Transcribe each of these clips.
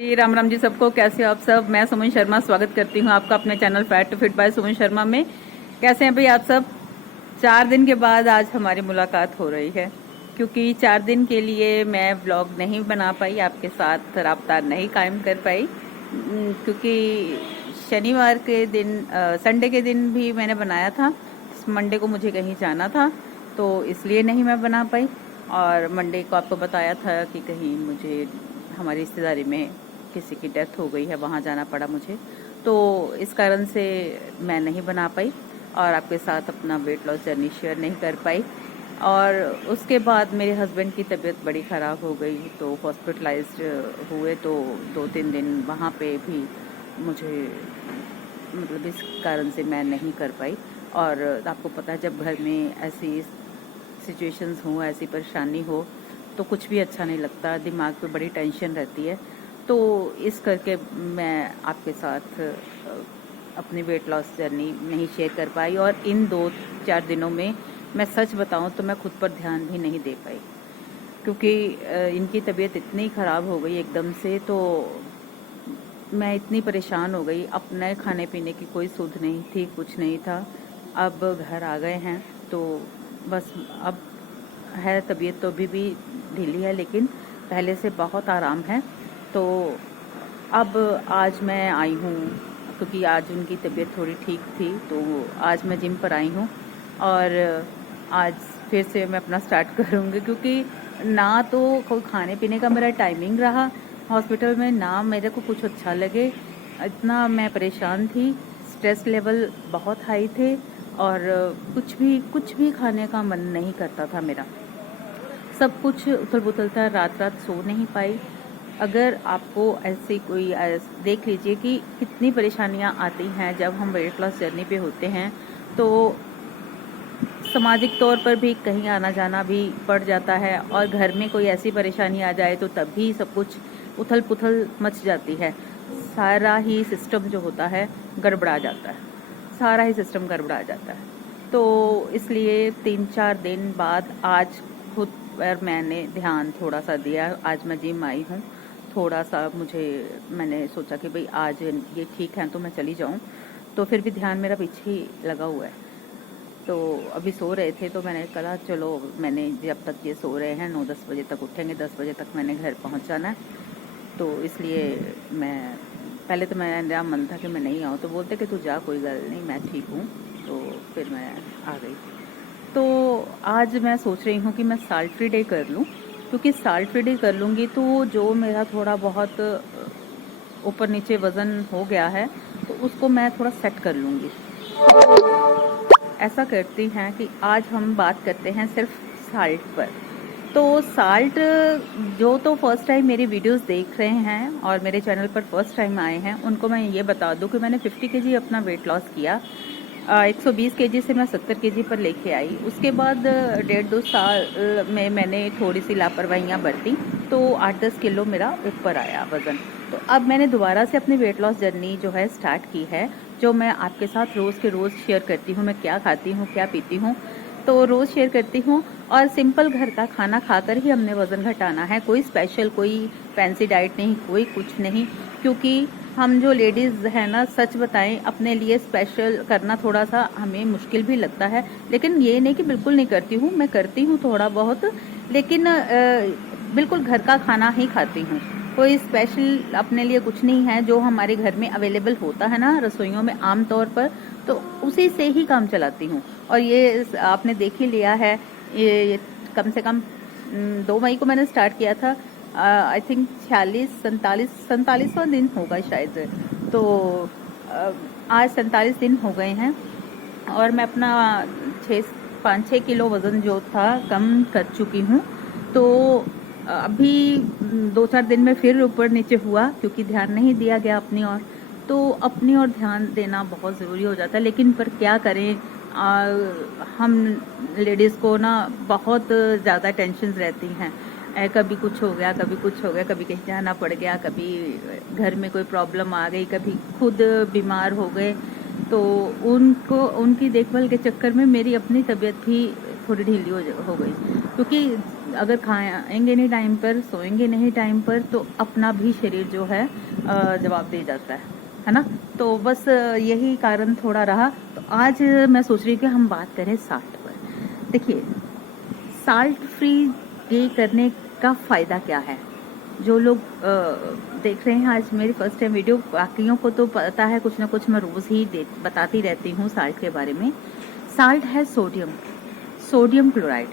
जी राम राम जी सबको। कैसे हो आप सब? मैं सुमन शर्मा स्वागत करती हूँ आपका अपने channel fat to fit by Suman Sharma में। कैसे हैं भाई आप सब? 4 दिन के बाद आज हमारी मुलाकात हो रही है, क्योंकि 4 दिन के लिए मैं व्लॉग नहीं बना पाई, आपके साथ राब्ता नहीं कायम कर पाई, क्योंकि शनिवार के दिन संडे के दिन भी मैंने बनाया था। मंडे को मुझे कहीं जाना था तो इसलिए नहीं मैं बना पाई, और मंडे को आपको बताया था कि कहीं मुझे हमारी रिश्तेदारी में किसी की डेथ हो गई है, वहाँ जाना पड़ा मुझे, तो इस कारण से मैं नहीं बना पाई और आपके साथ अपना वेट लॉस जर्नी शेयर नहीं कर पाई। और उसके बाद मेरे हस्बैंड की तबीयत बड़ी ख़राब हो गई तो हॉस्पिटलाइज्ड हुए, तो 2-3 दिन वहाँ पे भी मुझे मतलब इस कारण से मैं नहीं कर पाई। और आपको पता है जब घर में ऐसी सिचुएशंस हो, ऐसी परेशानी हो, तो कुछ भी अच्छा नहीं लगता, दिमाग पे बड़ी टेंशन रहती है। तो इस करके मैं आपके साथ अपनी वेट लॉस जर्नी नहीं शेयर कर पाई, और इन 2-4 दिनों में मैं सच बताऊं तो मैं खुद पर ध्यान भी नहीं दे पाई, क्योंकि इनकी तबीयत इतनी ख़राब हो गई एकदम से, तो मैं इतनी परेशान हो गई। अपने खाने पीने की कोई सुध नहीं थी, कुछ नहीं था। अब घर आ गए हैं तो बस अब है, तबीयत तो अभी भी ढीली है लेकिन पहले से बहुत आराम है। तो अब आज मैं आई हूँ, क्योंकि आज उनकी तबीयत थोड़ी ठीक थी, तो आज मैं जिम पर आई हूँ और आज फिर से मैं अपना स्टार्ट करूँगी, क्योंकि ना तो कोई खाने पीने का मेरा टाइमिंग रहा हॉस्पिटल में, ना मेरे को कुछ अच्छा लगे। इतना मैं परेशान थी, स्ट्रेस लेवल बहुत हाई थे, और कुछ भी खाने का मन नहीं करता था मेरा। सब कुछ उथल पुथल था, रात रात सो नहीं पाई। अगर आपको ऐसी कोई देख लीजिए कि कितनी परेशानियां आती हैं जब हम वेट लॉस जर्नी पे होते हैं, तो सामाजिक तौर पर भी कहीं आना जाना भी पड़ जाता है, और घर में कोई ऐसी परेशानी आ जाए तो तब भी सब कुछ उथल पुथल मच जाती है। सारा ही सिस्टम जो होता है गड़बड़ा जाता है, सारा ही सिस्टम गड़बड़ा जाता है। तो इसलिए 3-4 दिन बाद आज खुद पर मैंने ध्यान थोड़ा सा दिया। आज मैं जिम आई हूँ, थोड़ा सा मैंने सोचा कि भाई आज ये ठीक है तो मैं चली जाऊँ, तो फिर भी ध्यान मेरा पीछे ही लगा हुआ है। तो अभी सो रहे थे तो मैंने कहा चलो, मैंने जब तक ये सो रहे हैं 9-10 बजे तक उठेंगे, 10 बजे तक मैंने घर पहुँच जाना है, तो इसलिए मैं पहले तो मेरा मन था कि मैं नहीं आऊँ, तो बोलते कि तू जा, कोई गल नहीं, मैं ठीक हूँ। तो फिर मैं आ गई। तो आज मैं सोच रही हूँ कि मैं साल्ट फ्री डे कर लूँ, क्योंकि साल्ट फ्री डे कर लूँगी तो जो मेरा थोड़ा बहुत ऊपर नीचे वज़न हो गया है तो उसको मैं थोड़ा सेट कर लूँगी। ऐसा करती हैं कि आज हम बात करते हैं सिर्फ साल्ट पर। तो साल्ट, जो तो फर्स्ट टाइम मेरी वीडियोस देख रहे हैं और मेरे चैनल पर फर्स्ट टाइम आए हैं, उनको मैं ये बता दूं कि मैंने 50 केजी अपना वेट लॉस किया। 120 केजी से मैं 70 केजी पर लेके आई। उसके बाद 1.5-2 साल में मैंने थोड़ी सी लापरवाहियाँ बरती, तो 8-10 किलो मेरा ऊपर आया वज़न। तो अब मैंने दोबारा से अपनी वेट लॉस जर्नी जो है स्टार्ट की है, जो मैं आपके साथ रोज़ के रोज़ शेयर करती हूँ। मैं क्या खाती हूँ, क्या पीती हूँ, तो रोज़ शेयर करती हूँ। और सिंपल घर का खाना खाकर ही हमने वज़न घटाना है, कोई स्पेशल, कोई फैंसी डाइट नहीं, कोई कुछ नहीं। क्योंकि हम जो लेडीज़ हैं ना, सच बताएं, अपने लिए स्पेशल करना थोड़ा सा हमें मुश्किल भी लगता है, लेकिन ये नहीं कि बिल्कुल नहीं करती हूँ, मैं करती हूँ थोड़ा बहुत, लेकिन बिल्कुल घर का खाना ही खाती हूँ। कोई स्पेशल अपने लिए कुछ नहीं है, जो हमारे घर में अवेलेबल होता है ना रसोइयों में आम तौर पर, तो उसी से ही काम चलाती हूँ। और ये आपने देख ही लिया है, ये कम से कम 2 मई को मैंने स्टार्ट किया था। आई थिंक 47वां दिन होगा शायद। तो आज 47 दिन हो गए हैं और मैं अपना 5-6 किलो वज़न जो था कम कर चुकी हूँ। तो अभी 2-4 दिन में फिर ऊपर नीचे हुआ, क्योंकि ध्यान नहीं दिया गया अपनी ओर। तो अपनी ओर ध्यान देना बहुत ज़रूरी हो जाता है, लेकिन पर क्या करें, हम लेडीज़ को ना बहुत ज़्यादा टेंशन रहती हैं। कभी कुछ हो गया, कभी कुछ हो गया, कभी कहीं जाना पड़ गया, कभी घर में कोई प्रॉब्लम आ गई, कभी खुद बीमार हो गए, तो उनकी देखभाल के चक्कर में मेरी अपनी तबीयत भी थोड़ी ढीली हो गई। क्योंकि अगर खाएंगे नहीं टाइम पर, सोएंगे नहीं टाइम पर, तो अपना भी शरीर जो है जवाब दे जाता है ना। तो बस यही कारण थोड़ा रहा। तो आज मैं सोच रही हूँ कि हम बात करें साल्ट पर। देखिए, साल्ट फ्री डे करने का फ़ायदा क्या है। जो लोग देख रहे हैं आज मेरी फर्स्ट टाइम वीडियो, बाकियों को तो पता है, कुछ ना कुछ मैं रोज़ ही बताती रहती हूँ साल्ट के बारे में। साल्ट है सोडियम क्लोराइड।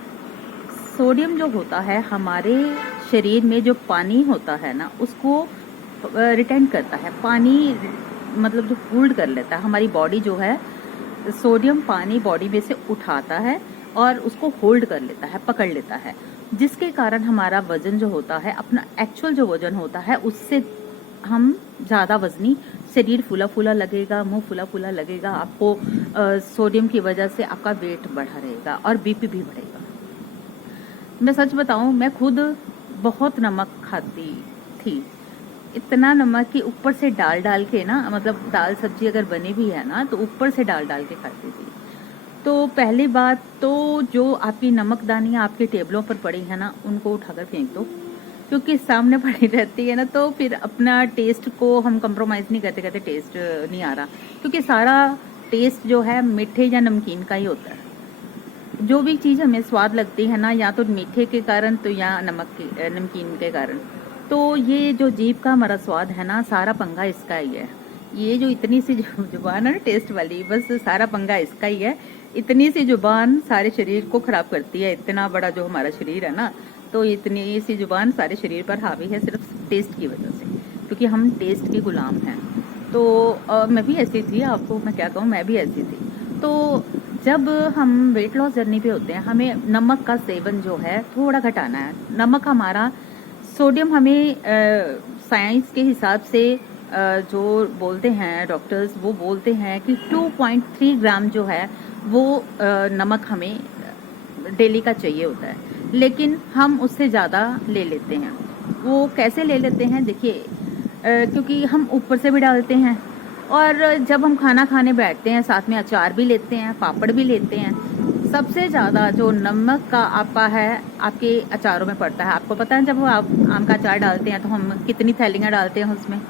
सोडियम जो होता है हमारे शरीर में, जो पानी होता है ना, उसको रिटेन करता है। पानी मतलब जो होल्ड कर लेता है, हमारी बॉडी जो है सोडियम पानी बॉडी में से उठाता है और उसको होल्ड कर लेता है, पकड़ लेता है, जिसके कारण हमारा वजन जो होता है, अपना एक्चुअल जो वजन होता है, उससे हम ज़्यादा वजनी, शरीर फूला फूला लगेगा, मुंह फूला फूला लगेगा। आपको सोडियम की वजह से आपका वेट बढ़ा रहेगा और बीपी भी बढ़ेगा। मैं सच बताऊं, मैं खुद बहुत नमक खाती थी, इतना नमक कि ऊपर से डाल के ना, मतलब दाल सब्जी अगर बनी भी है ना, तो ऊपर से डाल के खाती थी। तो पहली बात तो जो आपकी नमकदानियाँ आपके टेबलों पर पड़ी है ना, उनको उठाकर फेंक दो, क्योंकि सामने पड़ी रहती है ना, तो फिर अपना टेस्ट को हम कंप्रोमाइज़ नहीं करते टेस्ट नहीं आ रहा, क्योंकि सारा टेस्ट जो है मीठे या नमकीन का ही होता है। जो भी चीज़ हमें स्वाद लगती है ना, या तो मीठे के कारण, तो या नमकीन के कारण। तो ये जो जीभ का हमारा स्वाद है ना, सारा पंगा इसका ही है। ये जो इतनी सी जुबान है ना टेस्ट वाली, बस सारा पंगा इसका ही है। इतनी सी जुबान सारे शरीर को खराब करती है। इतना बड़ा जो हमारा शरीर है ना, तो इतनी सी जुबान सारे शरीर पर हावी है सिर्फ टेस्ट की वजह से, क्योंकि हम टेस्ट के गुलाम हैं। तो मैं भी ऐसी थी, आपको मैं क्या कहूँ, मैं भी ऐसी थी। तो जब हम वेट लॉस जर्नी पे होते हैं, हमें नमक का सेवन जो है थोड़ा घटाना है। नमक हमारा सोडियम, हमें साइंस के हिसाब से जो बोलते हैं डॉक्टर्स, वो बोलते हैं कि 2.3 ग्राम जो है वो नमक हमें डेली का चाहिए होता है, लेकिन हम उससे ज़्यादा ले लेते हैं। वो कैसे ले लेते हैं, देखिए, क्योंकि हम ऊपर से भी डालते हैं, और जब हम खाना खाने बैठते हैं साथ में अचार भी लेते हैं, पापड़ भी लेते हैं। सबसे ज़्यादा जो नमक का आपका है आपके अचारों में पड़ता है। आपको पता है, जब आप आम का अचार डालते हैं तो हम कितनी थैलियाँ डालते हैं उसमें,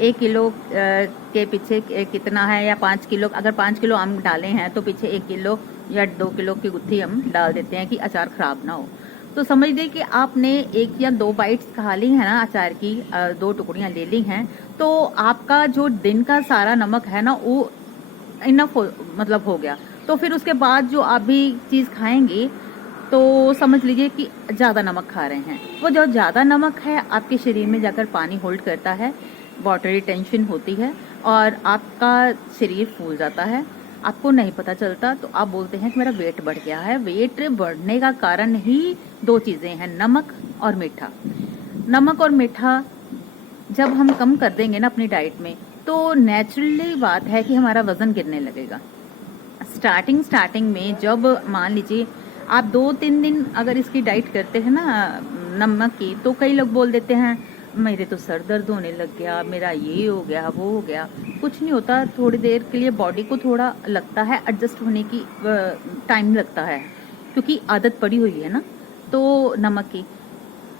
1 किलो के पीछे कितना है, या 5 किलो, अगर 5 किलो आम डाले हैं तो पीछे 1 किलो या 2 किलो की गुत्थी हम डाल देते हैं कि अचार खराब ना हो। तो समझ लीजिए कि आपने 1 या 2 बाइट्स खा ली है ना अचार की, 2 टुकड़ियाँ ले ली हैं, तो आपका जो दिन का सारा नमक है ना, वो इनफ मतलब हो गया। तो फिर उसके बाद जो आप भी चीज़ खाएंगे, तो समझ लीजिए कि ज़्यादा नमक खा रहे हैं। वो जो ज़्यादा नमक है आपके शरीर में जाकर पानी होल्ड करता है, वाटर रिटेंशन होती है, और आपका शरीर फूल जाता है। आपको नहीं पता चलता, तो आप बोलते हैं कि मेरा वेट बढ़ गया है। वेट बढ़ने का कारण ही 2 चीज़ें हैं, नमक और मीठा। नमक और मीठा जब हम कम कर देंगे ना अपनी डाइट में, तो नेचुरली बात है कि हमारा वज़न गिरने लगेगा। स्टार्टिंग में जब मान लीजिए आप 2-3 दिन अगर इसकी डाइट करते हैं ना नमक की, तो कई लोग बोल देते हैं मेरे तो सर दर्द होने लग गया, मेरा ये हो गया, वो हो गया। कुछ नहीं होता, थोड़ी देर के लिए बॉडी को थोड़ा लगता है, एडजस्ट होने की टाइम लगता है, क्योंकि आदत पड़ी हुई है ना। तो नमक की,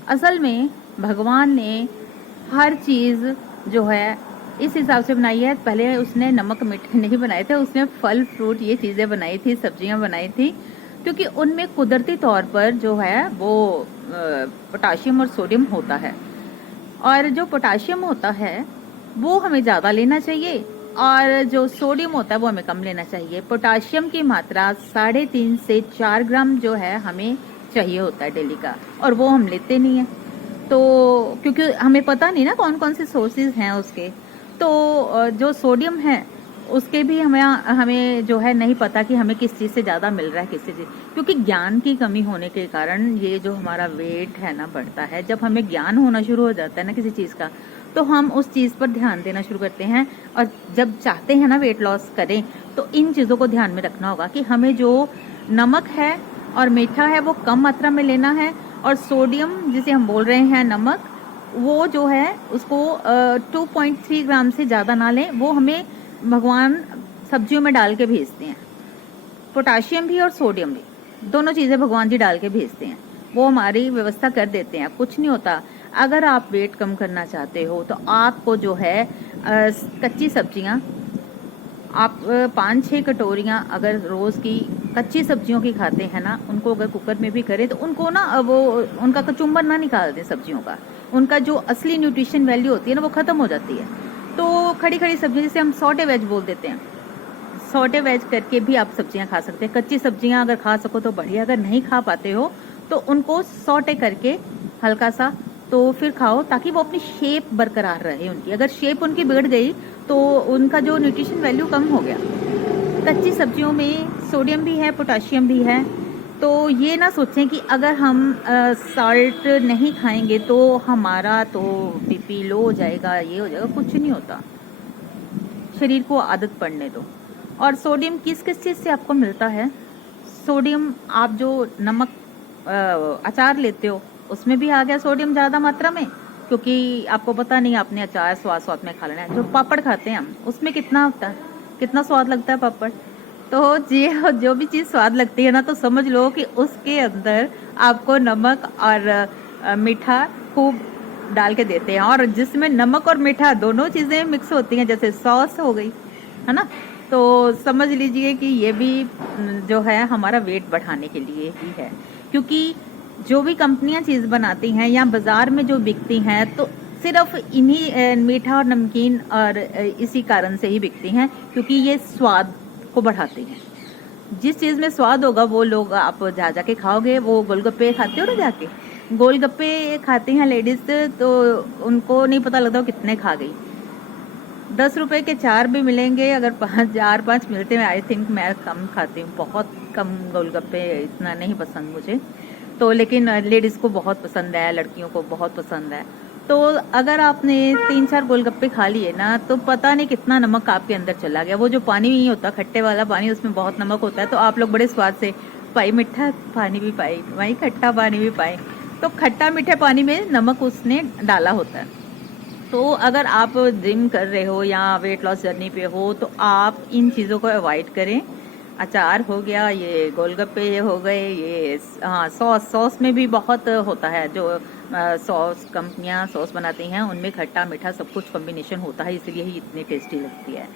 असल में भगवान ने हर चीज़ जो है इस हिसाब से बनाई है। पहले उसने नमक मीठे नहीं बनाए थे, उसने फल फ्रूट ये चीज़ें बनाई थी, सब्जियां बनाई थी, क्योंकि उनमें कुदरती तौर पर जो है वो पोटाशियम और सोडियम होता है। और जो पोटाशियम होता है वो हमें ज़्यादा लेना चाहिए, और जो सोडियम होता है वो हमें कम लेना चाहिए। पोटाशियम की मात्रा 3.5 से 4 ग्राम जो है हमें चाहिए होता है डेली का, और वो हम लेते नहीं हैं। तो क्योंकि हमें पता नहीं ना कौन कौन से सोर्सेज हैं उसके। तो जो सोडियम है उसके भी हमें जो है नहीं पता कि हमें किस चीज़ से ज़्यादा मिल रहा है, किस चीज़, क्योंकि ज्ञान की कमी होने के कारण ये जो हमारा वेट है ना बढ़ता है। जब हमें ज्ञान होना शुरू हो जाता है ना किसी चीज़ का, तो हम उस चीज़ पर ध्यान देना शुरू करते हैं। और जब चाहते हैं ना वेट लॉस करें, तो इन चीज़ों को ध्यान में रखना होगा कि हमें जो नमक है और मीठा है वो कम मात्रा में लेना है, और सोडियम जिसे हम बोल रहे हैं नमक, वो जो है उसको 2.3 ग्राम से ज़्यादा ना लें। वो हमें भगवान सब्जियों में डाल के भेजते हैं। पोटाशियम भी और सोडियम भी, दोनों चीज़ें भगवान जी डाल के भेजते हैं। वो हमारी व्यवस्था कर देते हैं, कुछ नहीं होता। अगर आप वेट कम करना चाहते हो तो आपको जो है कच्ची सब्जियां, आप 5-6 कटोरियां अगर रोज़ की कच्ची सब्जियों की खाते हैं ना, उनको अगर कुकर में भी करें तो उनको ना वो उनका कचुम्बर ना निकाल दें सब्जियों का, उनका जो असली न्यूट्रिशन वैल्यू होती है ना वो ख़त्म हो जाती है। तो खड़ी खड़ी सब्जियां, जिसे हम सॉटे वेज बोल देते हैं, सॉटे वेज करके भी आप सब्जियां खा सकते हैं। कच्ची सब्जियां अगर खा सको तो बढ़िया, अगर नहीं खा पाते हो तो उनको सॉटे करके हल्का सा तो फिर खाओ, ताकि वो अपनी शेप बरकरार रहे उनकी। अगर शेप उनकी बिगड़ गई तो उनका जो न्यूट्रिशन वैल्यू कम हो गया। कच्ची सब्जियों में सोडियम भी है, पोटाशियम भी है। तो ये ना सोचें कि अगर हम साल्ट नहीं खाएंगे तो हमारा तो बीपी लो हो जाएगा, ये हो जाएगा, कुछ नहीं होता। शरीर को आदत पड़ने दो। और सोडियम किस किस चीज़ से आपको मिलता है? सोडियम आप जो नमक अचार लेते हो उसमें भी आ गया सोडियम ज़्यादा मात्रा में, क्योंकि आपको पता नहीं आपने अचार स्वाद स्वाद में खा लेना है। जो पापड़ खाते हैं हम, उसमें कितना होता है, कितना स्वाद लगता है पापड़। तो जो भी चीज़ स्वाद लगती है ना, तो समझ लो कि उसके अंदर आपको नमक और मीठा खूब डाल के देते हैं। और जिसमें नमक और मीठा दोनों चीज़ें मिक्स होती हैं, जैसे सॉस हो गई है ना, तो समझ लीजिए कि ये भी जो है हमारा वेट बढ़ाने के लिए ही है। क्योंकि जो भी कंपनियां चीज़ बनाती हैं या बाज़ार में जो बिकती हैं, तो सिर्फ इन्हीं मीठा और नमकीन और इसी कारण से ही बिकती हैं, क्योंकि ये स्वाद को बढ़ाती हैं। जिस चीज़ में स्वाद होगा वो लोग आप जा जाके खाओगे। वो गोलगप्पे खाते हो ना, जाके गोलगप्पे खाती हैं लेडीज, तो उनको नहीं पता लगता वो कितने खा गई। 10 रुपए के 4 भी मिलेंगे, अगर 4-5 मिलते हैं। आई थिंक मैं कम खाती हूँ, बहुत कम गोलगप्पे, इतना नहीं पसंद मुझे तो, लेकिन लेडीज़ को बहुत पसंद है, लड़कियों को बहुत पसंद है। तो अगर आपने 3-4 गोलगप्पे खा लिए ना, तो पता नहीं कितना नमक आपके अंदर चला गया। वो जो पानी नहीं होता, खट्टे वाला पानी, उसमें बहुत नमक होता है। तो आप लोग बड़े स्वाद से पाई मीठा पानी भी पाई, वही खट्टा पानी भी पाए, तो खट्टा मीठे पानी में नमक उसने डाला होता है। तो अगर आप जिम कर रहे हो या वेट लॉस जर्नी पे हो तो आप इन चीज़ों को अवॉइड करें। अचार हो गया, ये गोलगप्पे ये हो गए, ये हाँ सॉस में भी बहुत होता है। जो सॉस कंपनियां सॉस बनाती हैं उनमें खट्टा मीठा सब कुछ कॉम्बिनेशन होता है, इसलिए ही इतनी टेस्टी लगती है।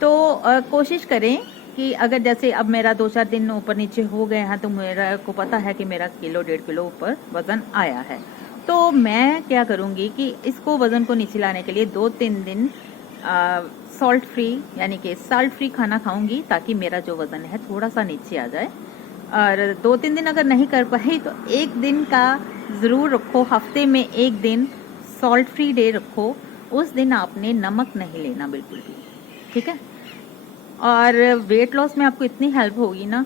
तो कोशिश करें कि अगर जैसे अब मेरा 2-4 दिन ऊपर नीचे हो गए हैं, तो मेरा को पता है कि मेरा 1-1.5 किलो ऊपर वज़न आया है। तो मैं क्या करूँगी कि इसको वज़न को नीचे लाने के लिए 2-3 दिन सॉल्ट फ्री यानी कि साल्ट फ्री खाना खाऊंगी, ताकि मेरा जो वज़न है थोड़ा सा नीचे आ जाए। और 2-3 दिन अगर नहीं कर पाई तो 1 दिन का ज़रूर रखो, हफ्ते में 1 दिन सॉल्ट फ्री डे रखो। उस दिन आपने नमक नहीं लेना बिल्कुल भी, ठीक है। और वेट लॉस में आपको इतनी हेल्प होगी ना,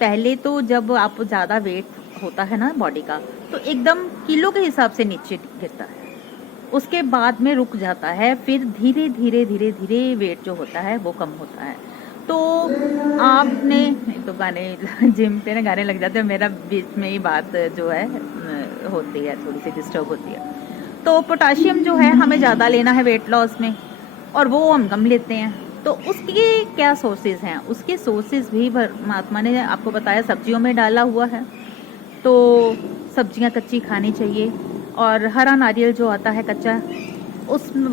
पहले तो जब आप ज़्यादा वेट होता है ना बॉडी का, तो एकदम किलो के हिसाब से नीचे गिरता है, उसके बाद में रुक जाता है, फिर धीरे धीरे धीरे धीरे वेट जो होता है वो कम होता है। तो आपने तो गाने जिम पे ना गाने लग जाते हैं, मेरा बीच में ही बात जो है होती है, थोड़ी सी डिस्टर्ब होती है। तो पोटाशियम जो है हमें ज़्यादा लेना है वेट लॉस में, और वो हम कम लेते हैं। तो उसके क्या सोर्सेज हैं? उसके सोर्सेज भी परमात्मा ने आपको बताया, सब्जियों में डाला हुआ है। तो सब्जियां कच्ची खानी चाहिए, और हरा नारियल जो आता है कच्चा,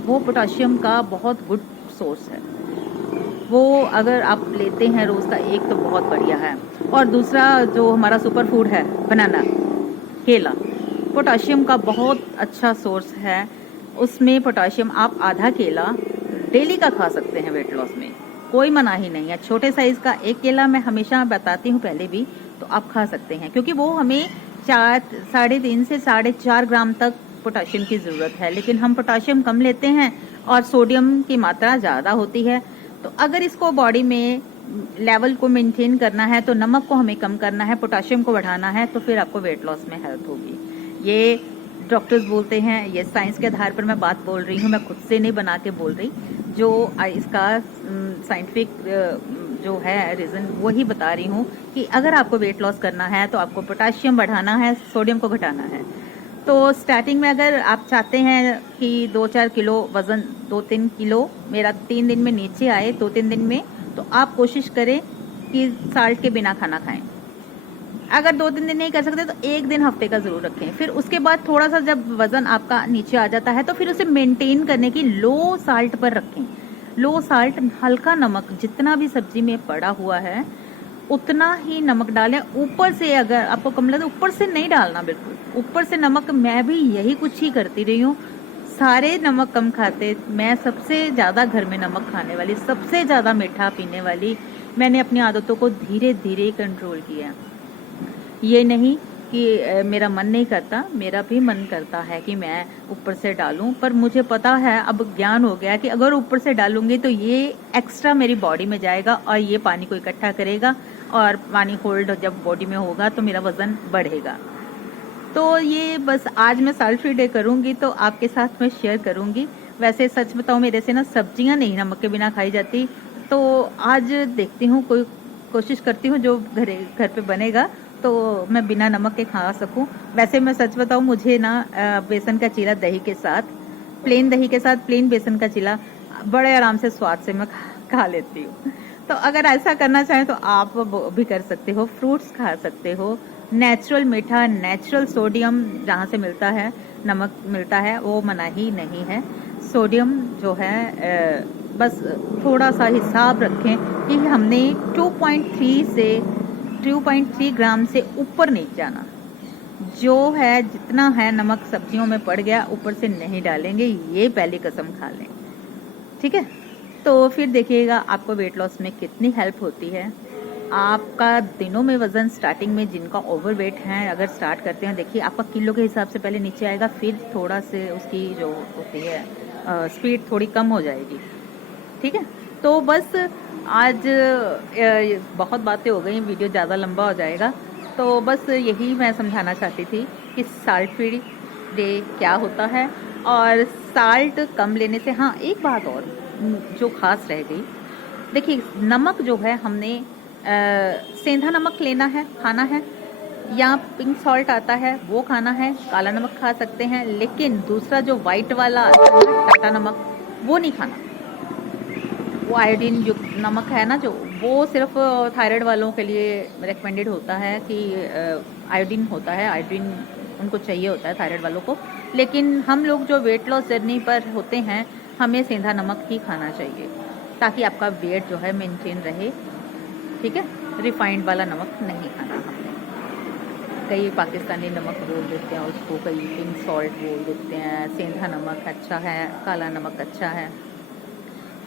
वो पोटाशियम का बहुत गुड सोर्स है। वो अगर आप लेते हैं रोज़ का एक तो बहुत बढ़िया है। और दूसरा जो हमारा सुपर फूड है बनाना, केला, पोटाशियम का बहुत अच्छा सोर्स है। उसमें पोटाशियम, आप आधा केला डेली का खा सकते हैं वेट लॉस में, कोई मनाही नहीं है। छोटे साइज़ का एक केला मैं हमेशा बताती हूँ पहले भी, तो आप खा सकते हैं, क्योंकि वो हमें 3.5 से 4.5 ग्राम तक पोटाशियम की ज़रूरत है। लेकिन हम पोटाशियम कम लेते हैं और सोडियम की मात्रा ज़्यादा होती है। तो अगर इसको बॉडी में लेवल को मेंटेन करना है तो नमक को हमें कम करना है, पोटाशियम को बढ़ाना है, तो फिर आपको वेट लॉस में हेल्प होगी। ये डॉक्टर्स बोलते हैं, ये साइंस के आधार पर मैं बात बोल रही हूँ, मैं खुद से नहीं बना के बोल रही। जो इसका साइंटिफिक जो है रीज़न वही बता रही हूँ कि अगर आपको वेट लॉस करना है तो आपको पोटाशियम बढ़ाना है, सोडियम को घटाना है। तो स्टार्टिंग में अगर आप चाहते हैं कि 2-4 किलो वज़न, 2-3 किलो मेरा 3 दिन में नीचे आए, 2-3 दिन में, तो आप कोशिश करें कि साल्ट के बिना खाना खाएं। अगर 2-3 दिन नहीं कर सकते तो 1 दिन हफ्ते का ज़रूर रखें। फिर उसके बाद थोड़ा सा जब वज़न आपका नीचे आ जाता है तो फिर उसे मेंटेन करने की लो साल्ट पर रखें। लो साल्ट, हल्का नमक जितना भी सब्जी में पड़ा हुआ है उतना ही नमक डालें। ऊपर से अगर आपको कम लगे तो ऊपर से नहीं डालना, बिल्कुल ऊपर से नमक। मैं भी यही कुछ ही करती रही हूँ, सारे नमक कम खाते। मैं सबसे ज़्यादा घर में नमक खाने वाली, सबसे ज़्यादा मीठा पीने वाली। मैंने अपनी आदतों को धीरे धीरे कंट्रोल किया। ये नहीं कि मेरा मन नहीं करता, मेरा भी मन करता है कि मैं ऊपर से डालूं, पर मुझे पता है, अब ज्ञान हो गया कि अगर ऊपर से डालूंगी तो ये एक्स्ट्रा मेरी बॉडी में जाएगा और ये पानी को इकट्ठा करेगा और पानी होल्ड जब बॉडी में होगा तो मेरा वज़न बढ़ेगा। तो ये बस आज मैं साल्ट फ्री डे करूंगी तो आपके साथ मैं शेयर करूंगी। वैसे सच बताऊं, मेरे से ना सब्जियां नहीं नमक के बिना खाई जाती, तो आज देखती हूँ, कोई कोशिश करती हूँ जो घर पे बनेगा तो मैं बिना नमक के खा सकूं। वैसे मैं सच बताऊं, मुझे ना बेसन का चीला दही के साथ, प्लेन दही के साथ प्लेन बेसन का चीला बड़े आराम से स्वाद से मैं खा लेती हूँ। तो अगर ऐसा करना चाहें तो आप भी कर सकते हो। फ्रूट्स खा सकते हो, नेचुरल मीठा, नेचुरल सोडियम जहाँ से मिलता है, नमक मिलता है, वो मनाही नहीं है। सोडियम जो है बस थोड़ा सा हिसाब रखें कि हमने 2.3 ग्राम से ऊपर नहीं जाना। जो है जितना है नमक सब्जियों में पड़ गया ऊपर से नहीं डालेंगे, ये पहली कसम खा लें, ठीक है। तो फिर देखिएगा आपको वेट लॉस में कितनी हेल्प होती है। आपका दिनों में वज़न स्टार्टिंग में जिनका ओवरवेट है, अगर स्टार्ट करते हैं, देखिए आपका किलो के हिसाब से पहले नीचे आएगा, फिर थोड़ा से उसकी जो होती है स्पीड थोड़ी कम हो जाएगी, ठीक है। तो बस आज बहुत बातें हो गई, वीडियो ज़्यादा लंबा हो जाएगा। तो बस यही मैं समझाना चाहती थी कि साल्ट फ्री डे क्या होता है और साल्ट कम लेने से। हाँ, एक बात और जो खास रह गई, देखिए नमक जो है हमने सेंधा नमक लेना है, खाना है, या पिंक सॉल्ट आता है वो खाना है, काला नमक खा सकते हैं, लेकिन दूसरा जो वाइट वाला आता है टाटा नमक, वो नहीं खाना। वो आयोडीन युक्त नमक है ना, जो वो सिर्फ थायराइड वालों के लिए रिकमेंडेड होता है कि आयोडीन होता है, आयोडीन उनको चाहिए होता है थायराइड वालों को। लेकिन हम लोग जो वेट लॉस जर्नी पर होते हैं, हमें सेंधा नमक ही खाना चाहिए ताकि आपका वेट जो है मेंटेन रहे, ठीक है। रिफाइंड वाला नमक नहीं खाना हमने। कई पाकिस्तानी नमक बोल देते हैं उसको, कई पिंक सॉल्ट बोल देते हैं, सेंधा नमक अच्छा है, काला नमक अच्छा है।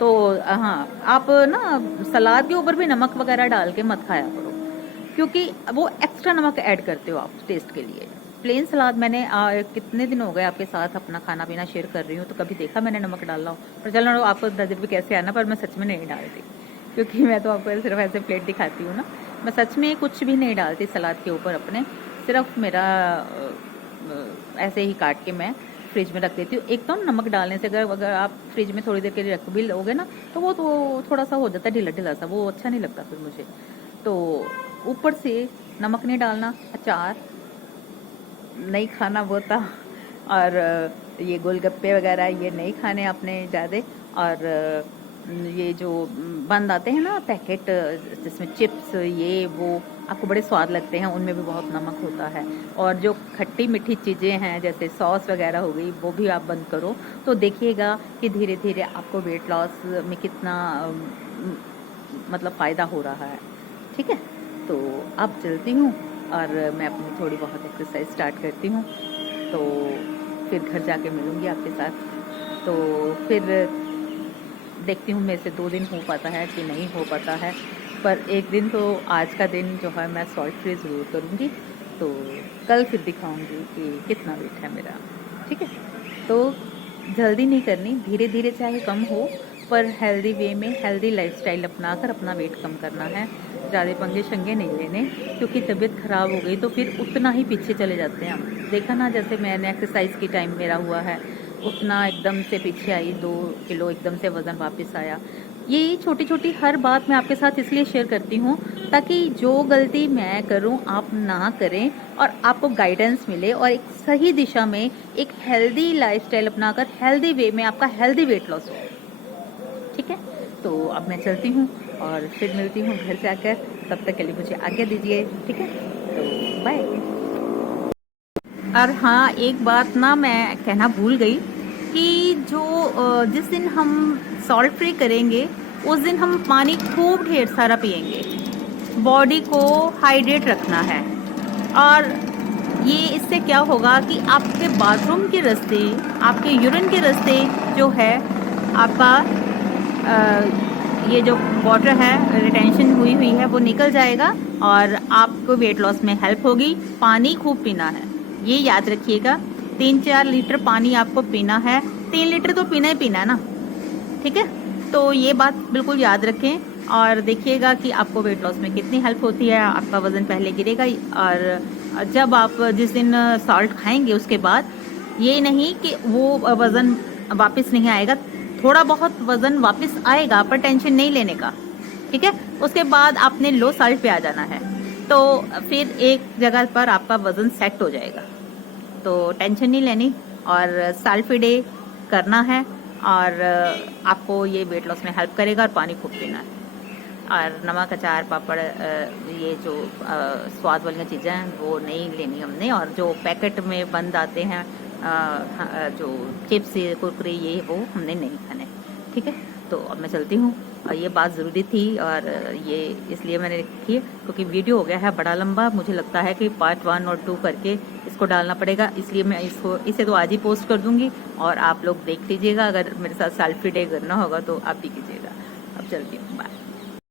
तो हाँ, आप ना सलाद के ऊपर भी नमक वगैरह डाल के मत खाया करो, क्योंकि वो एक्स्ट्रा नमक ऐड करते हो आप टेस्ट के लिए। प्लेन सलाद मैंने कितने दिन हो गए आपके साथ अपना खाना पीना शेयर कर रही हूँ, तो कभी देखा मैंने नमक डालना हो? पर चलो आपको नजर भी कैसे आना, पर मैं सच में नहीं डालती, क्योंकि मैं तो आपको सिर्फ ऐसे प्लेट दिखाती हूँ ना। मैं सच में कुछ भी नहीं डालती सलाद के ऊपर अपने, सिर्फ मेरा ऐसे ही काट के मैं फ्रिज में रख देती हूँ। एक तो नमक डालने से अगर आप फ्रिज में थोड़ी देर के लिए रख भी लोगे ना, तो वो तो थोड़ा सा हो जाता है ढीला ढीला सा, वो अच्छा नहीं लगता फिर मुझे। तो ऊपर से नमक नहीं डालना, अचार नहीं खाना वो था, और ये गोलगप्पे वगैरह ये नहीं खाने आपने ज़्यादा। और ये जो बंद आते हैं ना पैकेट जिसमें चिप्स ये वो आपको बड़े स्वाद लगते हैं, उनमें भी बहुत नमक होता है। और जो खट्टी मीठी चीज़ें हैं जैसे सॉस वगैरह हो गई, वो भी आप बंद करो, तो देखिएगा कि धीरे धीरे आपको वेट लॉस में कितना मतलब फ़ायदा हो रहा है, ठीक है। तो अब चलती हूँ और मैं अपनी थोड़ी बहुत एक्सरसाइज स्टार्ट करती हूँ, तो फिर घर जाके मिलूँगी आपके साथ। तो फिर देखती हूँ मेरे से 2 दिन हो पाता है कि नहीं हो पाता है, पर एक दिन तो आज का दिन जो है मैं सॉल्ट फ्री ज़रूर करूँगी। तो कल फिर दिखाऊँगी कि कितना वेट है मेरा, ठीक है। तो जल्दी नहीं करनी, धीरे धीरे चाहे कम हो, पर हेल्दी वे में हेल्दी लाइफस्टाइल अपनाकर अपना वेट कम करना है। ज़्यादा पंगे शंगे नहीं लेने, क्योंकि तबीयत ख़राब हो गई तो फिर उतना ही पीछे चले जाते हैं हम। देखा ना, जैसे मैंने एक्सरसाइज की टाइम मेरा हुआ है, उतना एकदम से पीछे आई, 2 किलो एकदम से वज़न वापस आया। ये छोटी छोटी हर बात मैं आपके साथ इसलिए शेयर करती हूँ ताकि जो गलती मैं करूँ आप ना करें और आपको गाइडेंस मिले, और एक सही दिशा में एक हेल्दी लाइफस्टाइल अपनाकर हेल्दी वे में आपका हेल्दी वेट लॉस हो, ठीक है। तो अब मैं चलती हूँ और फिर मिलती हूँ घर जाकर, तब तक के लिए मुझे आज्ञा दीजिए, ठीक है। तो बाय। और हाँ, एक बात ना मैं कहना भूल गई कि जिस दिन हम सॉल्ट फ्री करेंगे उस दिन हम पानी खूब ढेर सारा पिएंगे। बॉडी को हाइड्रेट रखना है। और ये इससे क्या होगा कि आपके बाथरूम के रास्ते, आपके यूरिन के रास्ते जो है आपका ये जो वाटर है रिटेंशन हुई है वो निकल जाएगा और आपको वेट लॉस में हेल्प होगी। पानी खूब पीना है, ये याद रखिएगा। 3-4 लीटर पानी आपको पीना है। 3 लीटर तो पीना ही पीना है ना, ठीक है। तो ये बात बिल्कुल याद रखें और देखिएगा कि आपको वेट लॉस में कितनी हेल्प होती है। आपका वज़न पहले गिरेगा और जब आप जिस दिन सॉल्ट खाएंगे उसके बाद ये नहीं कि वो वज़न वापस नहीं आएगा। थोड़ा बहुत वज़न वापस आएगा पर टेंशन नहीं लेने का, ठीक है। उसके बाद आपने लो सॉल्ट पे आ जाना है, तो फिर एक जगह पर आपका वज़न सेट हो जाएगा। तो टेंशन नहीं लेनी और सॉल्ट फ्री डे करना है और आपको ये वेट लॉस में हेल्प करेगा। और पानी खूब पीना है और नमक, अचार, पापड़, ये जो स्वाद वाली चीज़ें हैं वो नहीं लेनी हमने। और जो पैकेट में बंद आते हैं जो चिप्स, कुरकुरे, ये वो हमने नहीं खाने, ठीक है। तो अब मैं चलती हूँ और ये बात ज़रूरी थी और ये इसलिए मैंने लिखी है क्योंकि वीडियो हो गया है बड़ा लंबा। मुझे लगता है कि पार्ट 1 और 2 करके इसको डालना पड़ेगा, इसलिए मैं इसे तो आज ही पोस्ट कर दूंगी और आप लोग देख लीजिएगा। अगर मेरे साथ सॉल्ट फ्री डे करना होगा तो आप भी कीजिएगा। अब चलती हूँ, बाय।